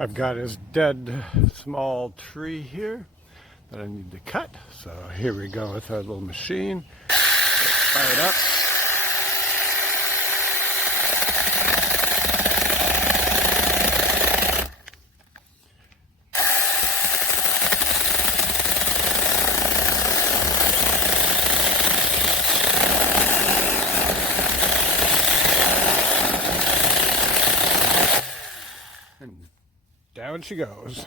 I've got this dead small tree here that I need to cut. So here we go with our little machine. Fire it up. And down she goes.